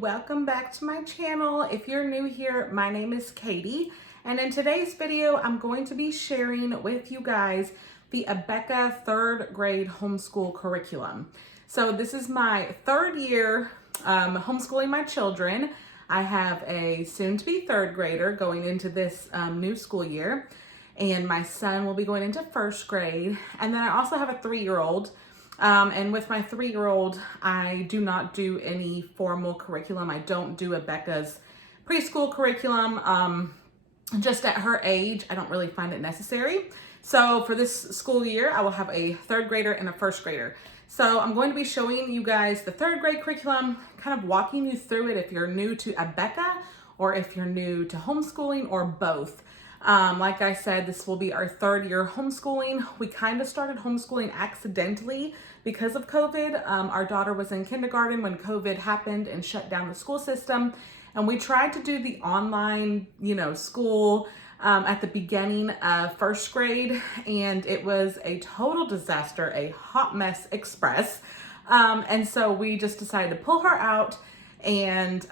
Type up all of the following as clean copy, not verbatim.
welcome back to my channel. If you're new here, my name is Katie, and in today's video, I'm going to be sharing with you guys the Abeka third grade homeschool curriculum. So this is my third year homeschooling my children. I have a soon-to-be third grader going into this new school year, and my son will be going into first grade, and then I also have a 3-year-old. And with my 3-year-old, I do not do any formal curriculum. I don't do Abeka's preschool curriculum. Just at her age, I don't really find it necessary. So for this school year, I will have a third grader and a first grader. So I'm going to be showing you guys the third grade curriculum, kind of walking you through it if you're new to Abeka or if you're new to homeschooling or both. Like I said, this will be our third year homeschooling. We kind of started homeschooling accidentally because of COVID. Our daughter was in kindergarten when COVID happened and shut down the school system. And we tried to do the online, school at the beginning of first grade, and it was a total disaster, a hot mess express. And so we just decided to pull her out and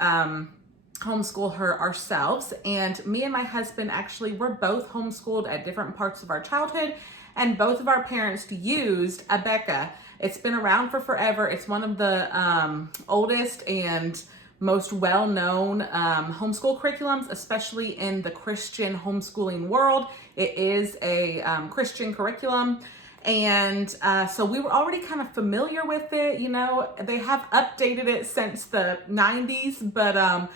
homeschool her ourselves. And me and my husband actually were both homeschooled at different parts of our childhood, and both of our parents used Abeka. It's been around for forever. It's one of the oldest and most well-known homeschool curriculums, especially in the Christian homeschooling world. It is a Christian curriculum. And so we were already kind of familiar with it. They have updated it since the 90s, but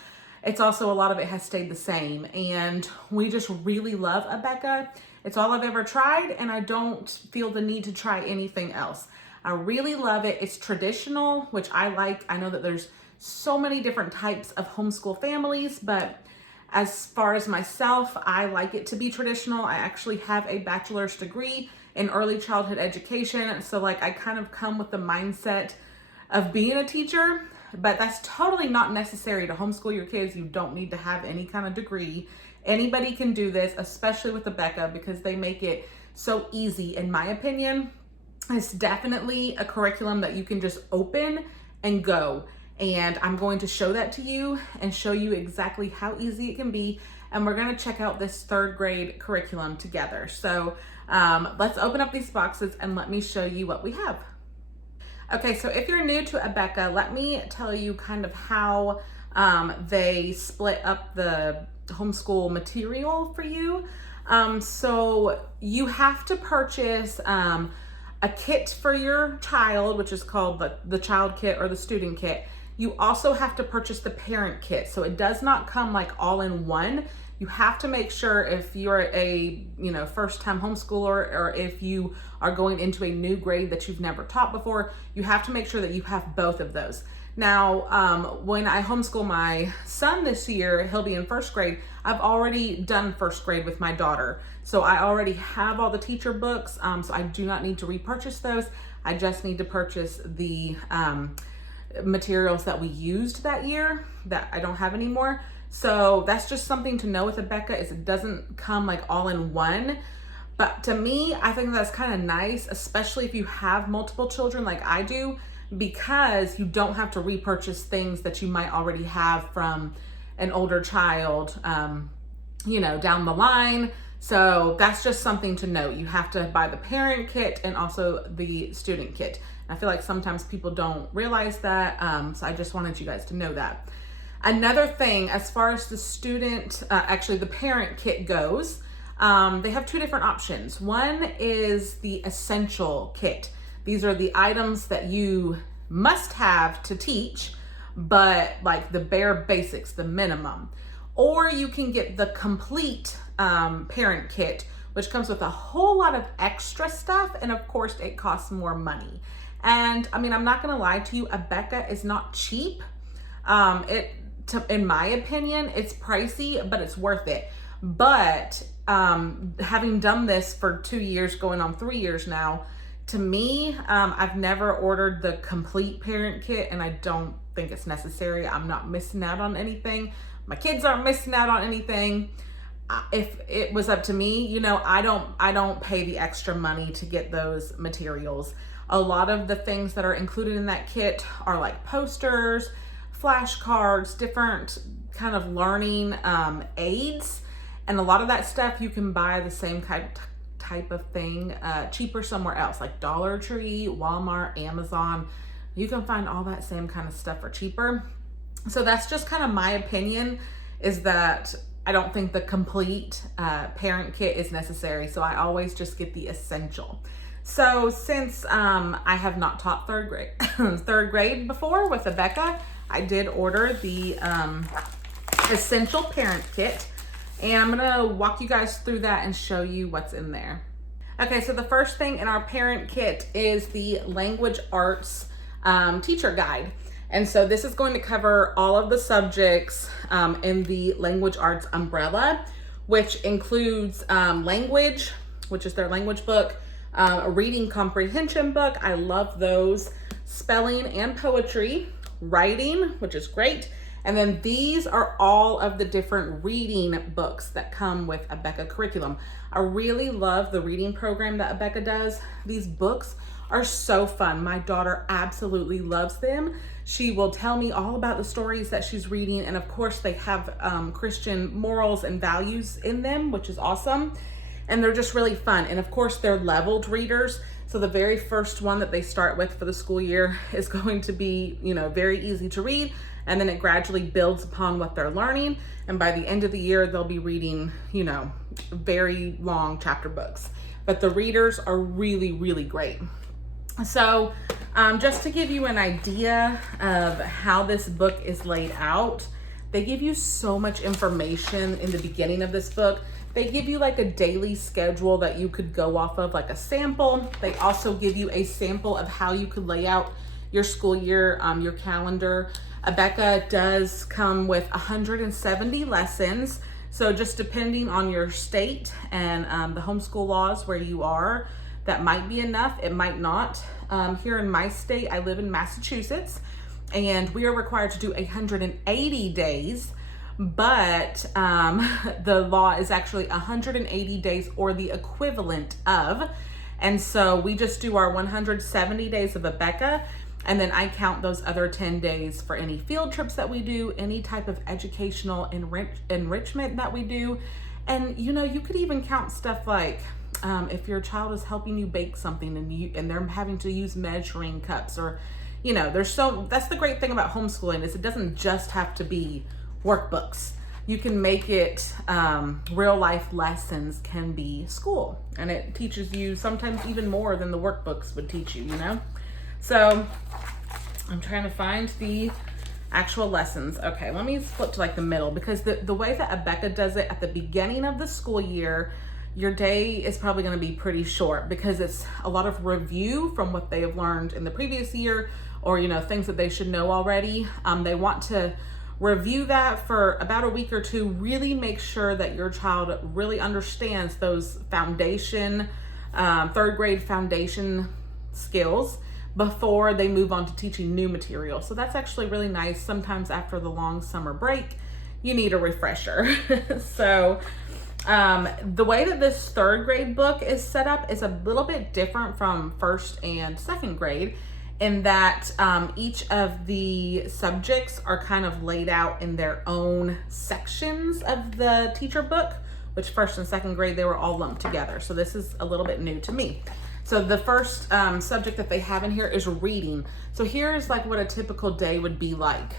it's also a lot of it has stayed the same. And we just really love Abeka. It's all I've ever tried, and I don't feel the need to try anything else. I really love it. It's traditional, which I like. I know that there's so many different types of homeschool families, but as far as myself, I like it to be traditional. I actually have a bachelor's degree in early childhood education. So I kind of come with the mindset of being a teacher, but that's totally not necessary to homeschool your kids. You don't need to have any kind of degree. Anybody can do this, especially with Abeka, because they make it so easy, in my opinion. It's definitely a curriculum that you can just open and go. And I'm going to show that to you and show you exactly how easy it can be. And we're going to check out this third grade curriculum together. So let's open up these boxes and let me show you what we have. Okay, so if you're new to Abeka, let me tell you kind of how they split up the homeschool material for you. So you have to purchase a kit for your child, which is called the child kit or the student kit. You also have to purchase the parent kit. So it does not come all in one. You have to make sure, if you're a first-time homeschooler, or if you are going into a new grade that you've never taught before, you have to make sure that you have both of those. Now, when I homeschool my son this year, he'll be in first grade. I've already done first grade with my daughter. So I already have all the teacher books, so I do not need to repurchase those. I just need to purchase the materials that we used that year that I don't have anymore. So that's just something to know with Abeka, is it doesn't come all in one. But to me, I think that's kind of nice, especially if you have multiple children like I do, because you don't have to repurchase things that you might already have from an older child, down the line. So that's just something to note. You have to buy the parent kit and also the student kit. I feel like sometimes people don't realize that, so I just wanted you guys to know that. Another thing, as far as the the parent kit goes, they have 2 different options. One is the essential kit. These are the items that you must have to teach, but the bare basics, the minimum. Or you can get the complete parent kit, which comes with a whole lot of extra stuff, and of course it costs more money. And I mean, I'm not gonna lie to you, Abeka is not cheap. In my opinion, it's pricey, but it's worth it. But having done this for 2 years, going on 3 years now, to me, I've never ordered the complete parent kit, and I don't think it's necessary. I'm not missing out on anything. My kids aren't missing out on anything. If it was up to me, I don't pay the extra money to get those materials. A lot of the things that are included in that kit are posters, flashcards, different kind of learning aids. And a lot of that stuff you can buy the same type of thing cheaper somewhere else, like Dollar Tree, Walmart, Amazon. You can find all that same kind of stuff for cheaper. So that's just kind of my opinion, is that I don't think the complete parent kit is necessary. So I always just get the essential. So since I have not taught third grade before with Abeka, I did order the essential parent kit, and I'm gonna walk you guys through that and show you what's in there. Okay, so the first thing in our parent kit is the language arts teacher guide. And so this is going to cover all of the subjects in the language arts umbrella, which includes language, which is their language book, a reading comprehension book. I love those. Spelling and poetry, writing, which is great. And then these are all of the different reading books that come with Abeka curriculum. I really love the reading program that Abeka does. These books are so fun. My daughter absolutely loves them. She will tell me all about the stories that she's reading. And of course they have Christian morals and values in them, which is awesome. And they're just really fun. And of course they're leveled readers. So the very first one that they start with for the school year is going to be, very easy to read. And then it gradually builds upon what they're learning. And by the end of the year, they'll be reading, very long chapter books. But the readers are really, really great. So just to give you an idea of how this book is laid out, they give you so much information in the beginning of this book. They give you like a daily schedule that you could go off of, like a sample. They also give you a sample of how you could lay out your school year, your calendar. Abeka does come with 170 lessons. So just depending on your state and the homeschool laws where you are, that might be enough, it might not. Here in my state, I live in Massachusetts, and we are required to do 180 days, but the law is actually 180 days or the equivalent of. And so we just do our 170 days of Abeka, and then I count those other 10 days for any field trips that we do, any type of educational enrichment that we do. And you could even count stuff like if your child is helping you bake something and they're having to use measuring cups, or that's the great thing about homeschooling, is it doesn't just have to be workbooks. You can make it real life lessons can be school, and it teaches you sometimes even more than the workbooks would teach you, So I'm trying to find the actual lessons. Okay, let me flip to like the middle, because the way that Abeka does it at the beginning of the school year, your day is probably going to be pretty short, because it's a lot of review from what they have learned in the previous year, or things that they should know already. They want to review that for about a week or two, really make sure that your child really understands those foundation, third grade foundation skills before they move on to teaching new material. So that's actually really nice. Sometimes after the long summer break, you need a refresher. So the way that this third grade book is set up is a little bit different from first and second grade, in that each of the subjects are kind of laid out in their own sections of the teacher book, which first and second grade, they were all lumped together. So this is a little bit new to me. So the first subject that they have in here is reading. So here's like what a typical day would be like.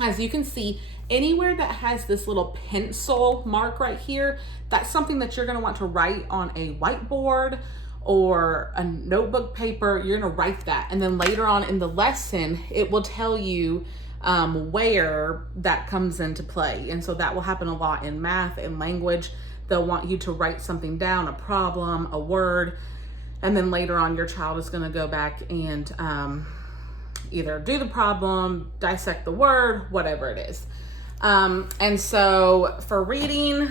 As you can see, anywhere that has this little pencil mark right here, that's something that you're going to want to write on a whiteboard or a notebook paper. You're going to write that. And then later on in the lesson, it will tell you where that comes into play. And so that will happen a lot in math and language. They'll want you to write something down, a problem, a word. And then later on, your child is going to go back and either do the problem, dissect the word, whatever it is. And so for reading,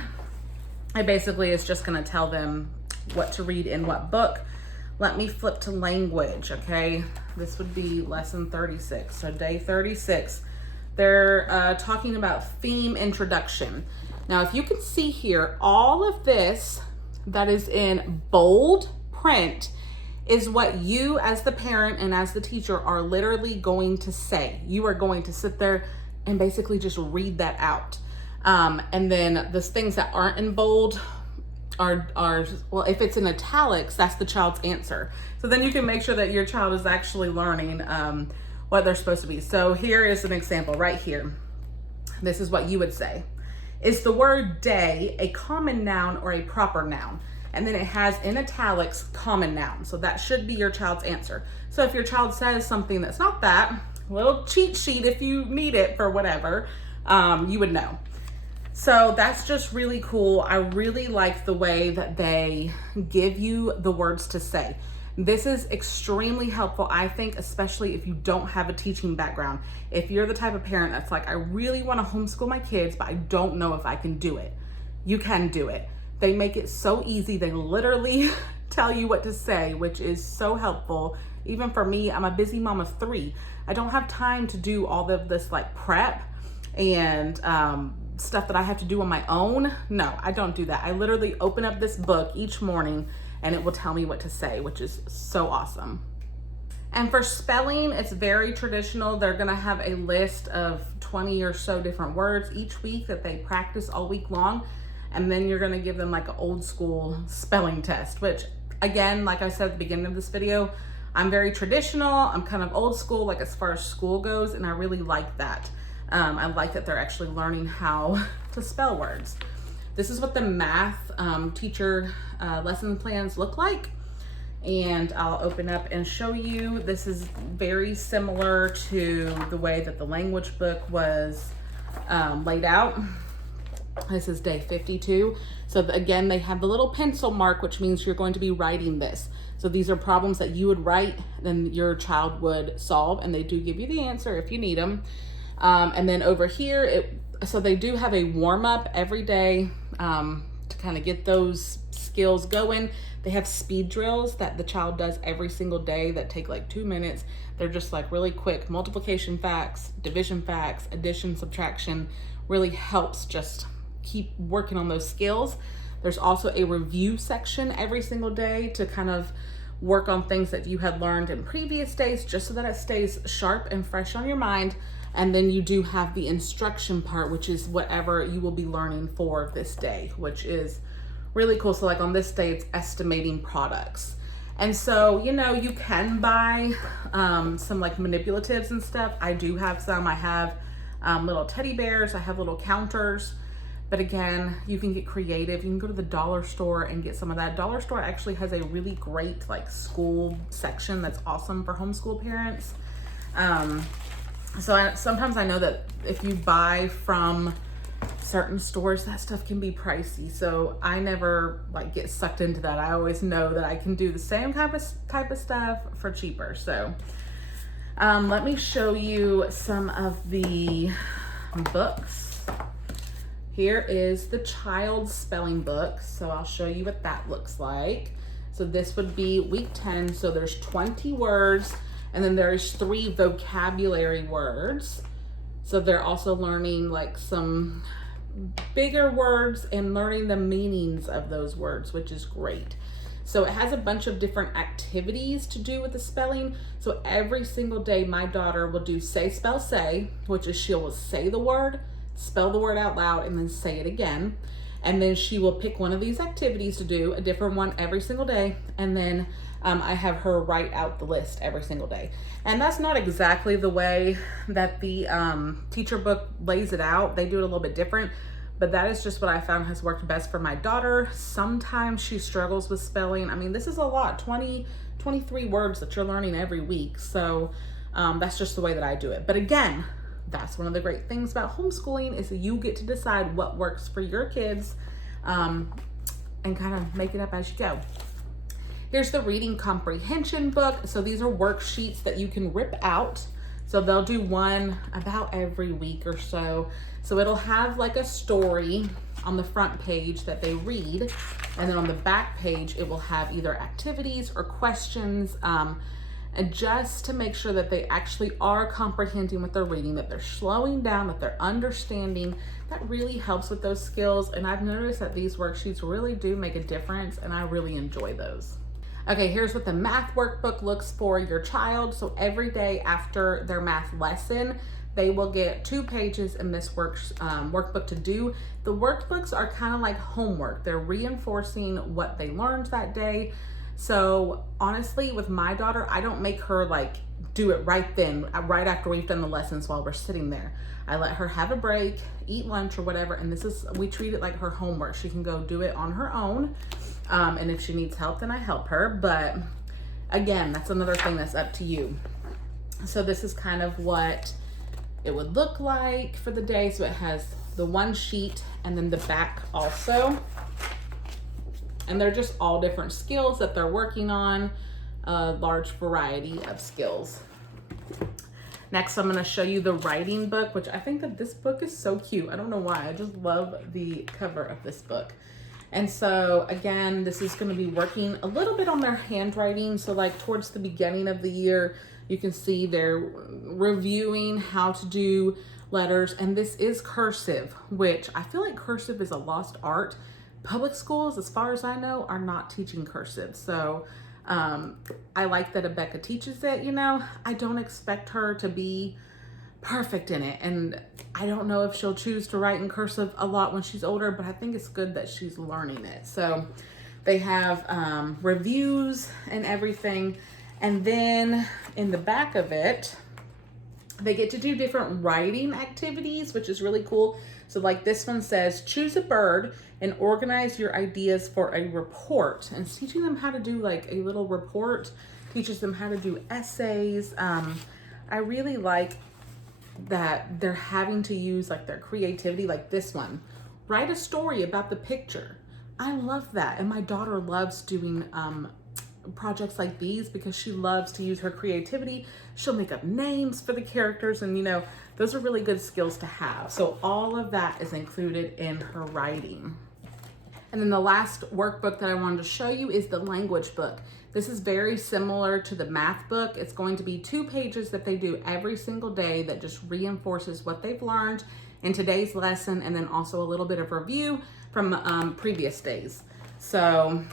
it basically is just going to tell them what to read in what book. Let me flip to language, okay? This would be lesson 36. So day 36, they're talking about theme introduction. Now, if you can see here, all of this that is in bold print is what you as the parent and as the teacher are literally going to say. You are going to sit there and basically just read that out. And then the things that aren't in bold are, well, if it's in italics, that's the child's answer. So then you can make sure that your child is actually learning what they're supposed to be. So here is an example right here. This is what you would say. Is the word day a common noun or a proper noun? And then it has in italics common noun. So that should be your child's answer. So if your child says something that's not that, little cheat sheet if you need it for whatever, you would know. So that's just really cool. I really like the way that they give you the words to say. This is extremely helpful, I think, especially if you don't have a teaching background. If you're the type of parent that's like, I really want to homeschool my kids, but I don't know if I can do it. You can do it. They make it so easy. They literally tell you what to say, which is so helpful. Even for me, I'm a busy mom of 3. I don't have time to do all of this like prep and stuff that I have to do on my own. No, I don't do that. I literally open up this book each morning and it will tell me what to say, which is so awesome. And for spelling, it's very traditional. They're gonna have a list of 20 or so different words each week that they practice all week long. And then you're gonna give them like an old school spelling test, which again, like I said at the beginning of this video, I'm very traditional. I'm kind of old school, like as far as school goes, and I really like that. I like that they're actually learning how to spell words. This is what the math teacher lesson plans look like. And I'll open up and show you. This is very similar to the way that the language book was laid out. This is day 52. So again, they have the little pencil mark, which means you're going to be writing this. So these are problems that you would write and your child would solve, and they do give you the answer if you need them. And then over here, so they do have a warm up every day to kind of get those skills going. They have speed drills that the child does every single day that take like 2 minutes. They're just like really quick multiplication facts, division facts, addition, subtraction. Really helps just keep working on those skills. There's also a review section every single day to kind of work on things that you had learned in previous days, just so that it stays sharp and fresh on your mind. And then you do have the instruction part, which is whatever you will be learning for this day, which is really cool. So like on this day, it's estimating products. And so, you know, you can buy some like manipulatives and stuff. I do have some. I have little teddy bears. I have little counters. But again, you can get creative. You can go to the dollar store and get some of that. Dollar store actually has a really great like school section that's awesome for homeschool parents. Sometimes I know that if you buy from certain stores, that stuff can be pricey. So I never like get sucked into that. I always know that I can do the same type of stuff for cheaper. So let me show you some of the books. Here is the child's spelling book. So I'll show you what that looks like. So this would be week 10. So there's 20 words, and then there's 3 vocabulary words. So they're also learning like some bigger words and learning the meanings of those words, which is great. So it has a bunch of different activities to do with the spelling. So every single day, my daughter will do say, spell, say, which is she'll say the word, spell the word out loud, and then say it again. And then she will pick one of these activities to do, a different one every single day. And then I have her write out the list every single day. And that's not exactly the way that the teacher book lays it out. They do it a little bit different, but that is just what I found has worked best for my daughter. Sometimes she struggles with spelling. I mean, this is a lot, 23 words that you're learning every week. So that's just the way that I do it. But again, that's one of the great things about homeschooling is that you get to decide what works for your kids and kind of make it up as you go. Here's the reading comprehension book. So these are worksheets that you can rip out. So they'll do one about every week or so. So it'll have like a story on the front page that they read. And then on the back page, it will have either activities or questions, and just to make sure that they actually are comprehending what they're reading, that they're slowing down, that they're understanding. That really helps with those skills. And I've noticed that these worksheets really do make a difference, and I really enjoy those. Okay, here's what the math workbook looks for your child. So every day after their math lesson, they will get 2 pages in this workbook to do. The workbooks are kind of like homework. They're reinforcing what they learned that day. So honestly, with my daughter, I don't make her like do it right then, right after we've done the lessons while we're sitting there. I let her have a break, eat lunch or whatever, and we treat it like her homework. She can go do it on her own. And if she needs help, then I help her. But again, that's another thing that's up to you. So this is kind of what it would look like for the day. So it has the one sheet and then the back also. And they're just all different skills that they're working on, a large variety of skills. Next, I'm gonna show you the writing book, which I think that this book is so cute. I don't know why, I just love the cover of this book. And so again, this is gonna be working a little bit on their handwriting. So like towards the beginning of the year, you can see they're reviewing how to do letters. And this is cursive, which I feel like cursive is a lost art. Public schools, as far as I know, are not teaching cursive. So I like that Abeka teaches it, you know. I don't expect her to be perfect in it. And I don't know if she'll choose to write in cursive a lot when she's older, but I think it's good that she's learning it. So they have reviews and everything. And then in the back of it, they get to do different writing activities, which is really cool. So like this one says, choose a bird and organize your ideas for a report. And it's teaching them how to do like a little report, teaches them how to do essays. I really like that they're having to use like their creativity, like this one. Write a story about the picture. I love that. And my daughter loves doing projects like these because she loves to use her creativity. She'll make up names for the characters, and you know, those are really good skills to have. So all of that is included in her writing. And then the last workbook that I wanted to show you is the language book. This is very similar to the math book. It's going to be 2 pages that they do every single day that just reinforces what they've learned in today's lesson, and then also a little bit of review from previous days. So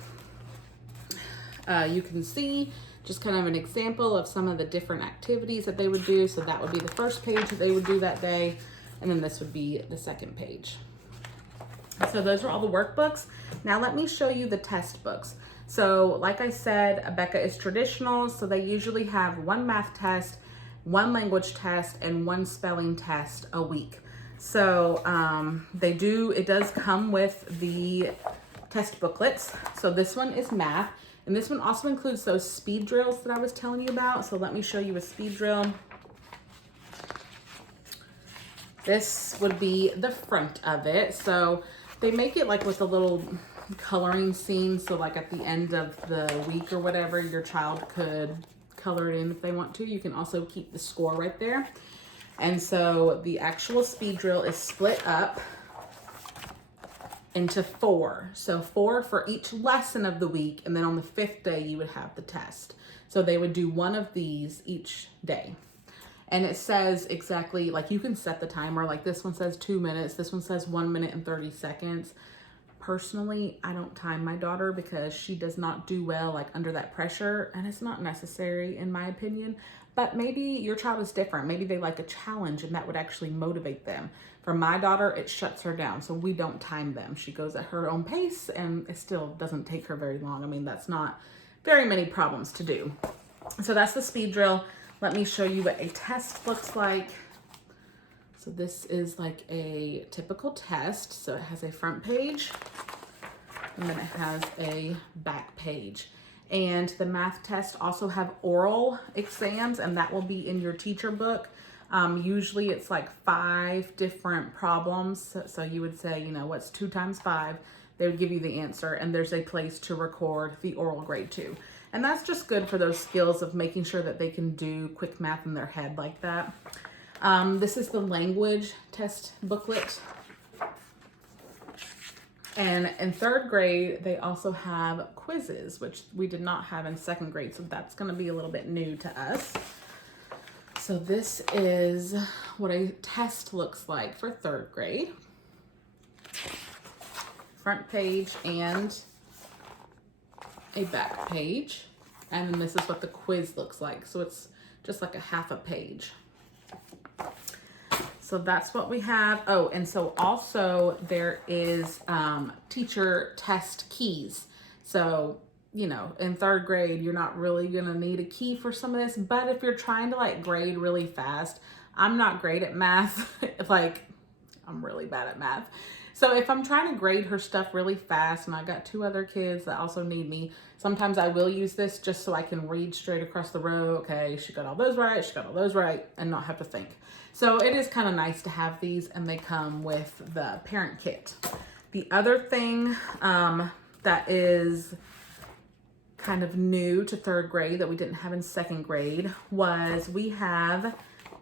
you can see just kind of an example of some of the different activities that they would do. So that would be the first page that they would do that day, and then this would be the second page. So those are all the workbooks. Now let me show you the test books. So like I said, Abeka is traditional, so they usually have 1 math test, 1 language test, and 1 spelling test a week. So it does come with the test booklets. So this one is math, and this one also includes those speed drills that I was telling you about. So let me show you a speed drill. This would be the front of it. So they make it like with a little coloring scene. So like at the end of the week or whatever, your child could color it in if they want to. You can also keep the score right there. And so the actual speed drill is split up into 4. So 4 for each lesson of the week. And then on the 5th day, you would have the test. So they would do 1 of these each day. And it says exactly, like you can set the timer, like this one says 2 minutes, this one says 1 minute and 30 seconds. Personally, I don't time my daughter because she does not do well like under that pressure, and it's not necessary in my opinion. But maybe your child is different. Maybe they like a challenge and that would actually motivate them. For my daughter, it shuts her down, so we don't time them. She goes at her own pace and it still doesn't take her very long. I mean, that's not very many problems to do. So that's the speed drill. Let me show you what a test looks like. So this is like a typical test. So it has a front page and then it has a back page. And the math tests also have oral exams, and that will be in your teacher book. Usually it's like 5 different problems. So you would say, you know, what's 2 times 5? They would give you the answer, and there's a place to record the oral grade too. And that's just good for those skills of making sure that they can do quick math in their head like that. This is the language test booklet. And in 3rd grade, they also have quizzes, which we did not have in 2nd grade. So that's going to be a little bit new to us. So this is what a test looks like for 3rd grade. Front page and a back page. And then this is what the quiz looks like. So it's just like a half a page. So that's what we have. Oh, and so also there is teacher test keys. So, you know, in 3rd grade, you're not really gonna need a key for some of this, but if you're trying to like grade really fast, I'm not great at math. Like, I'm really bad at math. So if I'm trying to grade her stuff really fast and I got 2 other kids that also need me, sometimes I will use this just so I can read straight across the row. Okay, she got all those right, she got all those right, and not have to think. So it is kind of nice to have these, and they come with the parent kit. The other thing that is kind of new to 3rd grade that we didn't have in 2nd grade was we have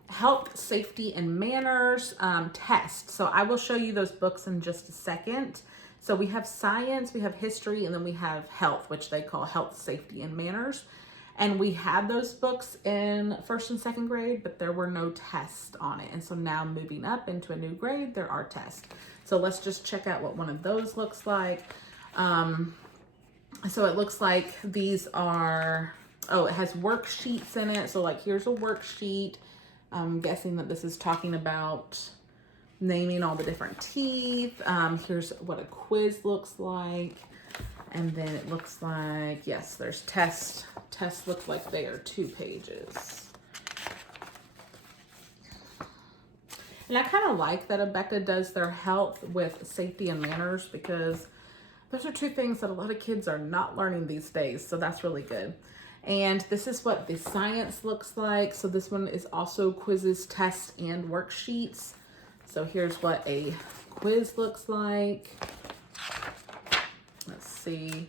health, safety, and manners test. So I will show you those books in just a second. So we have science, we have history, and then we have health, which they call health, safety, and manners. And we had those books in 1st and 2nd grade, but there were no tests on it. And so now moving up into a new grade, there are tests. So let's just check out what one of those looks like. So it looks like these are, oh, it has worksheets in it. So like here's a worksheet. I'm guessing that this is talking about naming all the different teeth. Here's what a quiz looks like. And then it looks like, yes, there's tests. Tests look like they are 2 pages. And I kind of like that Abeka does their health with safety and manners, because those are 2 things that a lot of kids are not learning these days. So that's really good. And this is what the science looks like. So this one is also quizzes, tests, and worksheets. So here's what a quiz looks like. Let's see.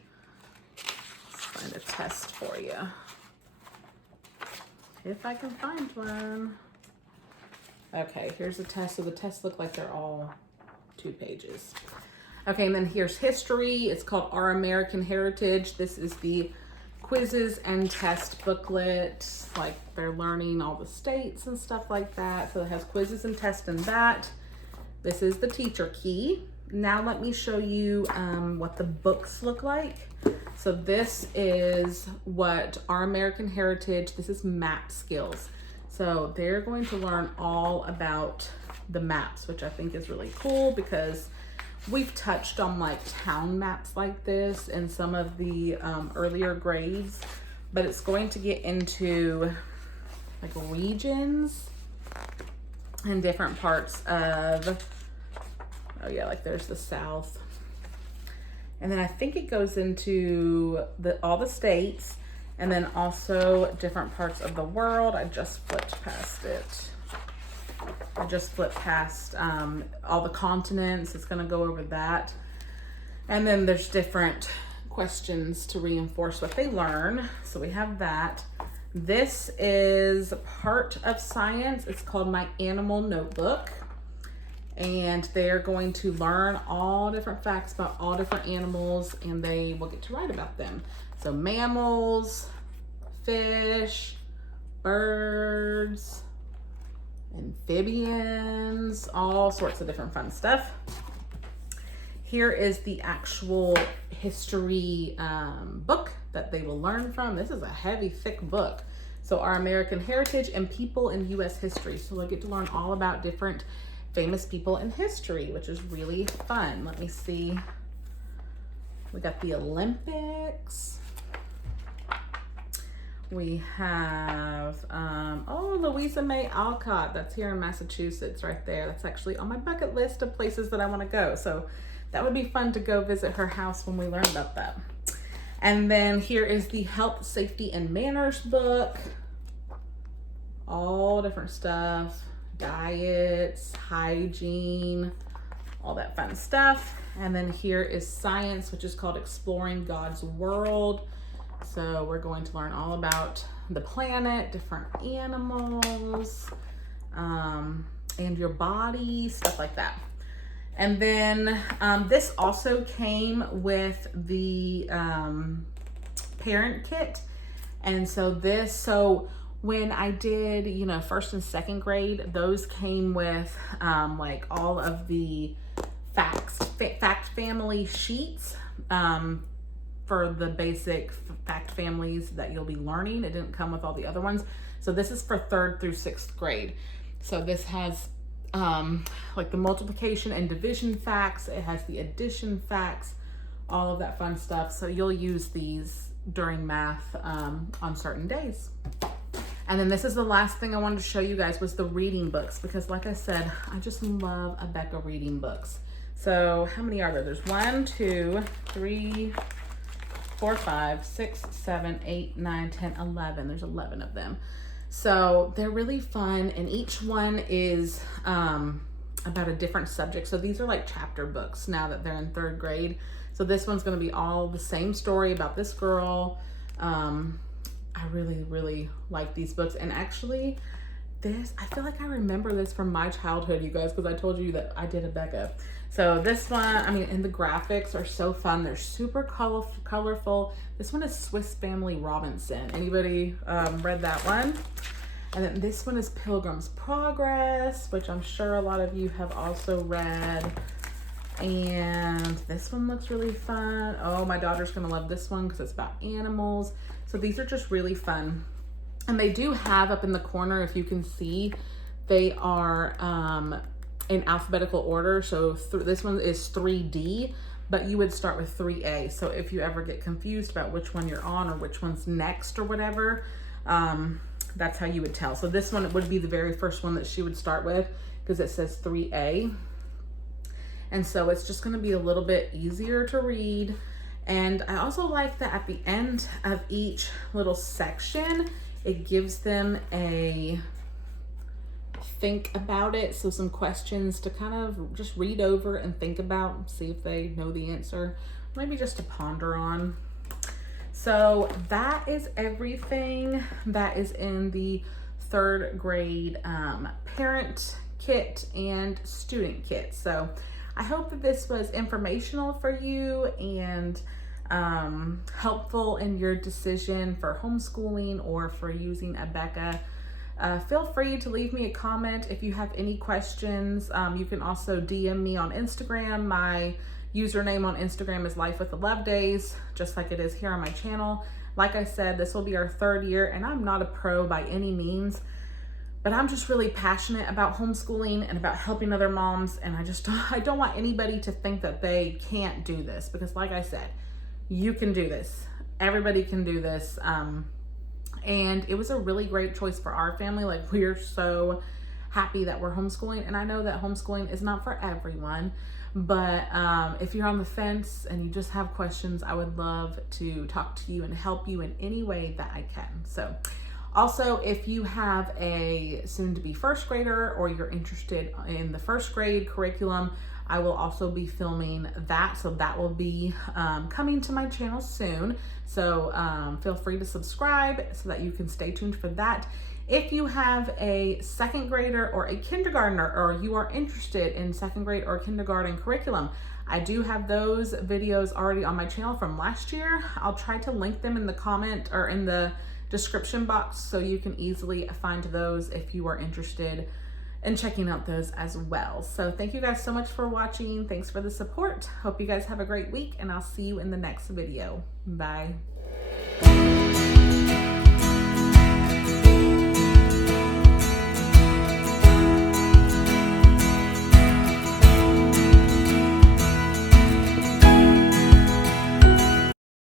Let's find a test for you. If I can find one. Okay, here's a test. So the tests look like they're all 2 pages. Okay, and then here's history. It's called Our American Heritage. This is the quizzes and test booklet. Like they're learning all the states and stuff like that. So it has quizzes and tests in that. This is the teacher key. Now let me show you what the books look like. So this is what Our American Heritage, this is map skills. So they're going to learn all about the maps, which I think is really cool, because we've touched on like town maps like this in some of the earlier grades, but it's going to get into like regions and different parts of, oh yeah, like there's the South. And then I think it goes into all the states, and then also different parts of the world. I just flipped past it. I just flipped past all the continents. It's going to go over that. And then there's different questions to reinforce what they learn. So we have that. This is part of science. It's called My Animal Notebook. And they're going to learn all different facts about all different animals, and they will get to write about them. So mammals, fish, birds, amphibians, all sorts of different fun stuff. Here is the actual history book that they will learn from. This is a heavy, thick book. So Our American Heritage and People in U.S. History. So they'll get to learn all about different famous people in history, which is really fun. Let me see. We got the Olympics. We have, oh, Louisa May Alcott. That's here in Massachusetts right there. That's actually on my bucket list of places that I want to go. So that would be fun to go visit her house when we learn about that. And then here is the Health, Safety, and Manners book. All different stuff. Diets, hygiene, all that fun stuff. And then here is science, which is called Exploring God's World. So we're going to learn all about the planet, different animals, and your body, stuff like that. And then this also came with the parent kit. And so when I did, you know, 1st and 2nd grade, those came with like all of the fact family sheets for the basic fact families that you'll be learning. It didn't come with all the other ones. So this is for 3rd through 6th grade. So this has like the multiplication and division facts. It has the addition facts, all of that fun stuff. So you'll use these during math on certain days. And then this is the last thing I wanted to show you guys was the reading books, because like I said, I just love Abeka reading books. So how many are there? There's 1, 2, 3, 4, 5, 6, 7, 8, 9, 10, 11. There's 11 of them. So they're really fun, and each one is about a different subject. So these are like chapter books now that they're in 3rd grade. So this one's going to be all the same story about this girl. I really, really like these books. And actually, I feel like I remember this from my childhood, you guys, because I told you that I did Abeka. So this one, I mean, and the graphics are so fun. They're super colorful. This one is Swiss Family Robinson. Anybody read that one? And then this one is Pilgrim's Progress, which I'm sure a lot of you have also read. And this one looks really fun. Oh, my daughter's gonna love this one because it's about animals. So these are just really fun. And they do have up in the corner, if you can see, they are in alphabetical order. So this one is 3D, but you would start with 3A. So if you ever get confused about which one you're on or which one's next or whatever, that's how you would tell. So this one would be the very first one that she would start with because it says 3A. And so it's just going to be a little bit easier to read. And I also like that at the end of each little section, it gives them a think about it. So some questions to kind of just read over and think about, see if they know the answer, maybe just to ponder on. So that is everything that is in the 3rd grade parent kit and student kit. So I hope that this was informational for you and helpful in your decision for homeschooling or for using Abeka. Feel free to leave me a comment if you have any questions. You can also DM me on Instagram. My username on Instagram is Life with the Love Days, just like it is here on my channel. Like I said, this will be our 3rd year, and I'm not a pro by any means, but I'm just really passionate about homeschooling and about helping other moms. And I don't want anybody to think that they can't do this, because like I said, you can do this. Everybody can do this. And it was a really great choice for our family. Like, we're so happy that we're homeschooling. And I know that homeschooling is not for everyone, but if you're on the fence and you just have questions, I would love to talk to you and help you in any way that I can. So also, if you have a soon-to-be 1st grader or you're interested in the 1st grade curriculum, I will also be filming that. So that will be coming to my channel soon. So feel free to subscribe so that you can stay tuned for that. If you have a 2nd grader or a kindergartner, or you are interested in 2nd grade or kindergarten curriculum, I do have those videos already on my channel from last year. I'll try to link them in the comment or in the description box so you can easily find those if you are interested in checking out those as well. So thank you guys so much for watching. Thanks for the support. Hope you guys have a great week, and I'll see you in the next video. Bye.